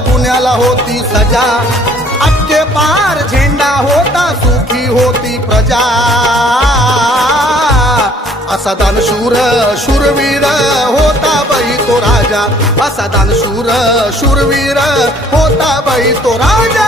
गुन्ह्याला होती सजा, अख्खे पार झेंडा होता, सुखी होती प्रजा. असा दानशूर शूरवीर होता बाई तो राजा, असा दानशूर शूरवीर होता बाई तो राजा.